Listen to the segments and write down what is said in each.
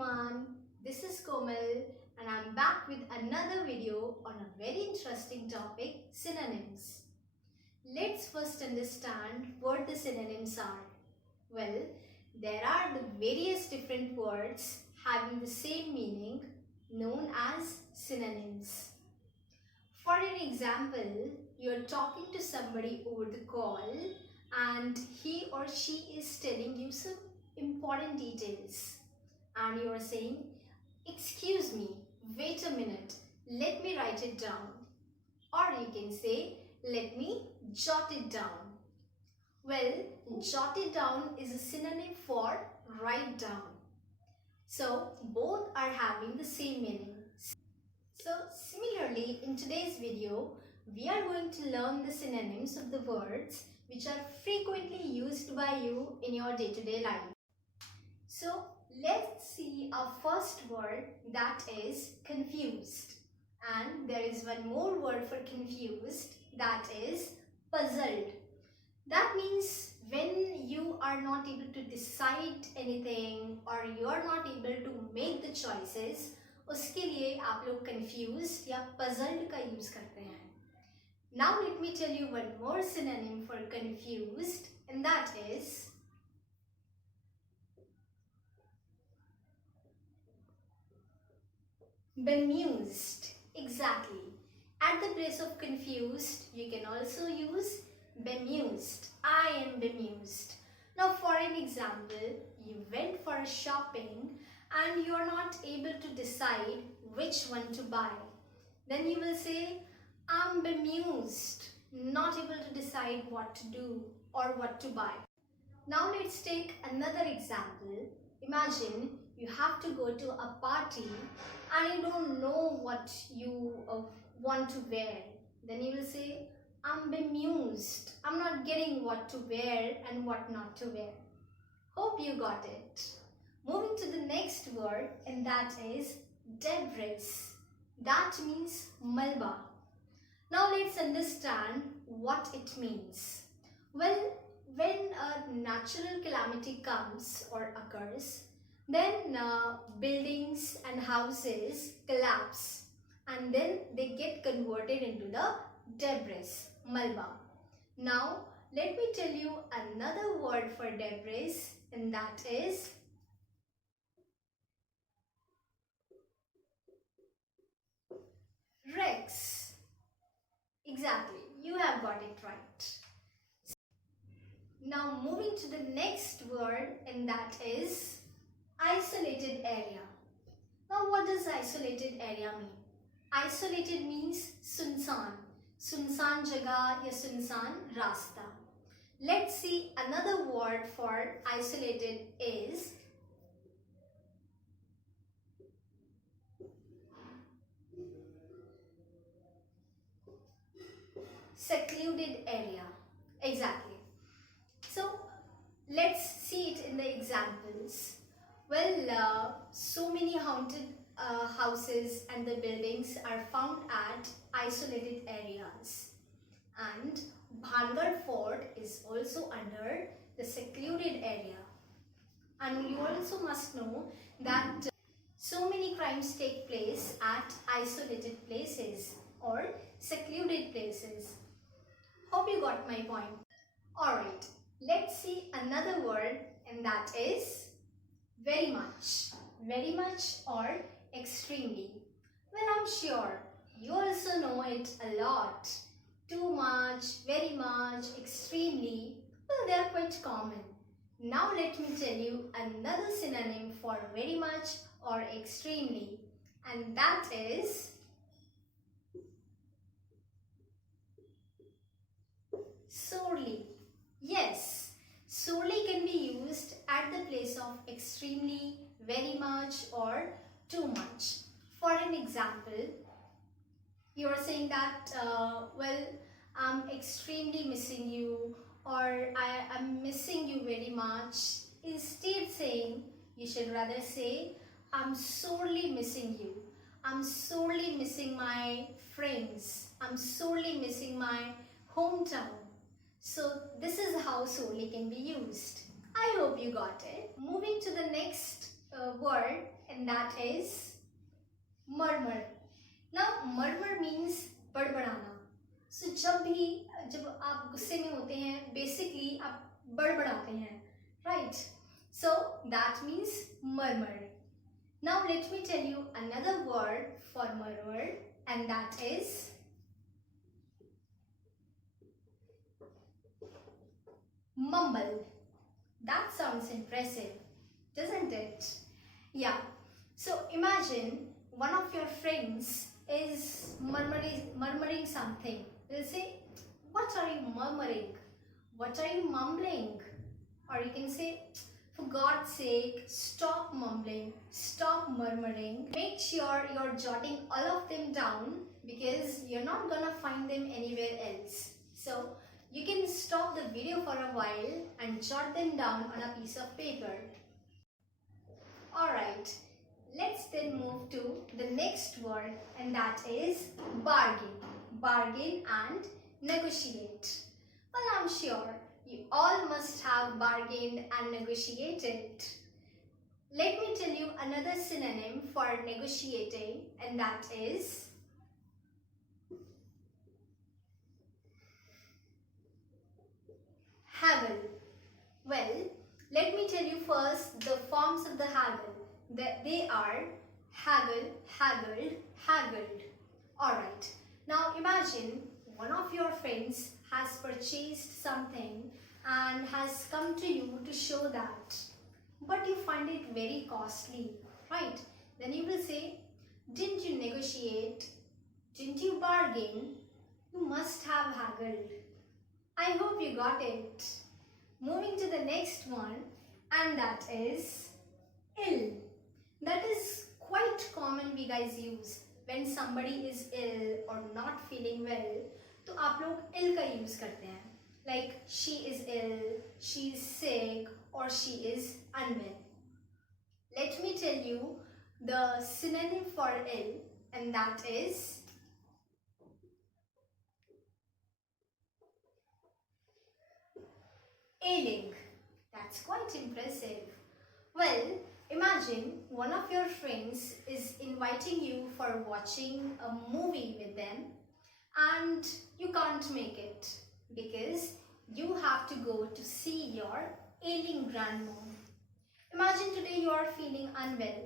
everyone, this is Komal and I'm back with another video on a very interesting topic, synonyms. Let's first understand what the synonyms are. Well, there are the various different words having the same meaning known as synonyms. For an example, you're talking to somebody over the call and he or she is telling you some important details and you are saying, excuse me, wait a minute, let me write it down. Or you can say, let me jot it down. Well, jot it down is a synonym for write down. So both are having the same meaning. So similarly, in today's video, we are going to learn the synonyms of the words which are frequently used by you in your day-to-day life. So let's see our first word, that is confused. And there is one more word for confused, that is puzzled. That means when you are not able to decide anything or you are not able to make the choices, उसके लिए आप लोग confused या puzzled का use करते हैं. Now let me tell you one more synonym for confused, and that is bemused. Exactly. At the place of confused, you can also use bemused. I am bemused. Now for an example, you went for a shopping and you are not able to decide which one to buy. Then you will say, I'm bemused, not able to decide what to do or what to buy. Now let's take another example. Imagine you have to go to a party and you don't know what you want to wear. Then you will say, I'm bemused. I'm not getting what to wear and what not to wear. Hope you got it. Moving to the next word, and that is debris. That means malba. Now let's understand what it means. Well, when a natural calamity comes or occurs, then buildings and houses collapse and then they get converted into the debris, malba. Now let me tell you another word for debris, and that is wrecks. Exactly, you have got it right. Now moving to the next word, and that is isolated area. Now what does isolated area mean? Isolated means sunsan. Sunsan jagah ya sunsan rasta. Let's see, another word for isolated is secluded area. Exactly. So let's see it in the examples. Well, so many haunted houses and the buildings are found at isolated areas, and Bhangar Fort is also under the secluded area. And you also must know that so many crimes take place at isolated places or secluded places. Hope you got my point. Alright, let's see another word, and that is very much. Very much or extremely. Well, I'm sure you also know it a lot. Too much, very much, extremely. Well, they are quite common. Now let me tell you another synonym for very much or extremely, and that is sorely. Yes, sorely can be used at the place of extremely, very much or too much. For an example, you are saying that, well, I'm extremely missing you, or I am missing you very much. Instead saying, you should rather say, I'm sorely missing you. I'm sorely missing my friends. I'm sorely missing my hometown. So this is how sorely can be used. I hope you got it. Moving to the next word, and and that is murmur. Now murmur means बड़बड़ाना. So जब आप गुस्से में होते हैं, basically आप बड़बड़ाते हैं, right? So that means murmur. Now let me tell you another word for murmur, and that is mumble. That sounds impressive, doesn't it? Yeah. So imagine one of your friends is murmuring something. They'll say, "What are you murmuring? What are you mumbling?" Or you can say, "For God's sake, stop mumbling, stop murmuring." Make sure you're jotting all of them down because you're not gonna find them anywhere else. So you can stop the video for a while and jot them down on a piece of paper. Alright, let's then move to the next word, and that is bargain. Bargain and negotiate. Well, I'm sure you all must have bargained and negotiated. Let me tell you another synonym for negotiating, and that is haggle. Well, let me tell you first the forms of the haggle. They are haggle, haggled, haggled. Alright, now imagine one of your friends has purchased something and has come to you to show that, but you find it very costly, right? Then you will say, "Didn't you negotiate? Didn't you bargain? You must have haggled." I hope you got it. Moving to the next one, and that is ill. That is quite common we guys use when somebody is ill or not feeling well. तो आप लोग ill का use करते हैं. Like she is ill, she is sick, or she is unwell. Let me tell you the synonym for ill, and that is ailing. That's quite impressive. Well, imagine one of your friends is inviting you for watching a movie with them and you can't make it because you have to go to see your ailing grandmom. Imagine today you are feeling unwell.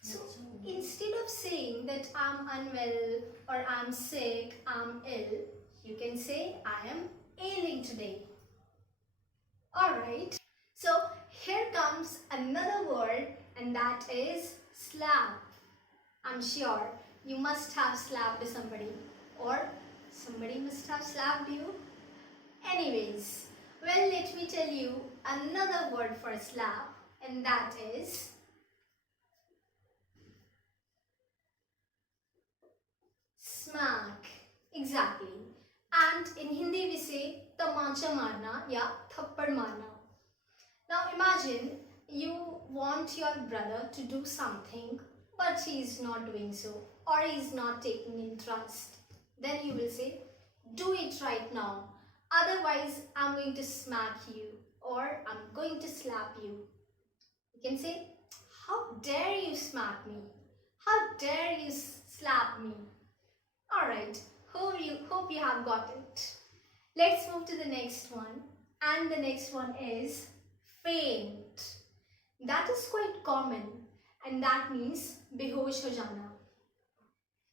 So instead of saying that I'm unwell or I'm sick, I'm ill, you can say I am ailing today. Alright, so here comes another word, and that is slap. I'm sure you must have slapped somebody, or somebody must have slapped you. Anyways, well, let me tell you another word for slap, and that is smack. Exactly. And in Hindi we say tamacha marna ya thappad marna. Now imagine you want your brother to do something but he is not doing so, or he is not taking interest. Then you will say, "Do it right now, otherwise I'm going to smack you or I'm going to slap you." You can say, "How dare you smack me? How dare you slap me?" Alright, hope you have got it. Let's move to the next one, and the next one is faint. That is quite common, and that means behosh ho jana.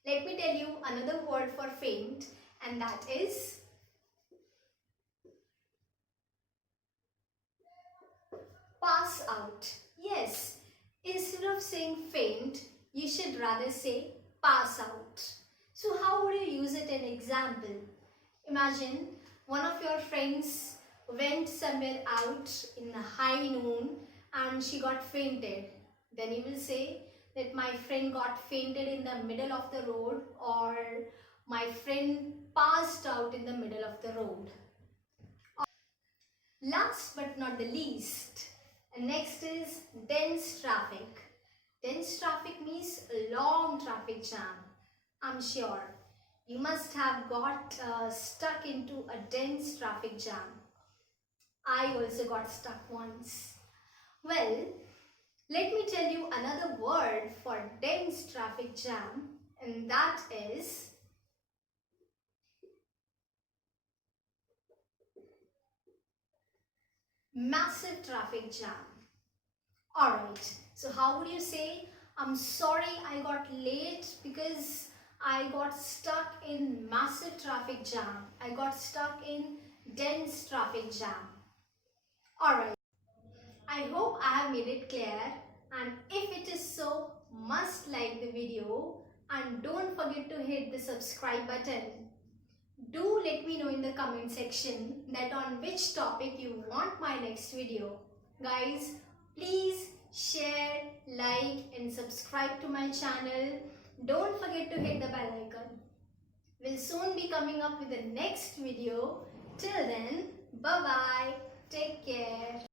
Let me tell you another word for faint, and that is pass out. Yes, instead of saying faint, you should rather say pass out. So how would you use it in example? Imagine one of your friends went somewhere out in the high noon and she got fainted. Then you will say that my friend got fainted in the middle of the road, or my friend passed out in the middle of the road. Last but not the least, next is dense traffic. Dense traffic means a long traffic jam. I'm sure you must have got stuck into a dense traffic jam. I also got stuck once. Well, Let me tell you another word for dense traffic jam, and that is massive traffic jam. Alright, so how would you say, I'm sorry I got late because I got stuck in massive traffic jam. I got stuck in dense traffic jam. Alright, I hope I have made it clear, and if it is so, must like the video and don't forget to hit the subscribe button. Do let me know in the comment section that on which topic you want my next video. Guys, please share, like and subscribe to my channel. Don't forget to hit the bell icon. We'll soon be coming up with the next video. Till then, bye bye. Take care.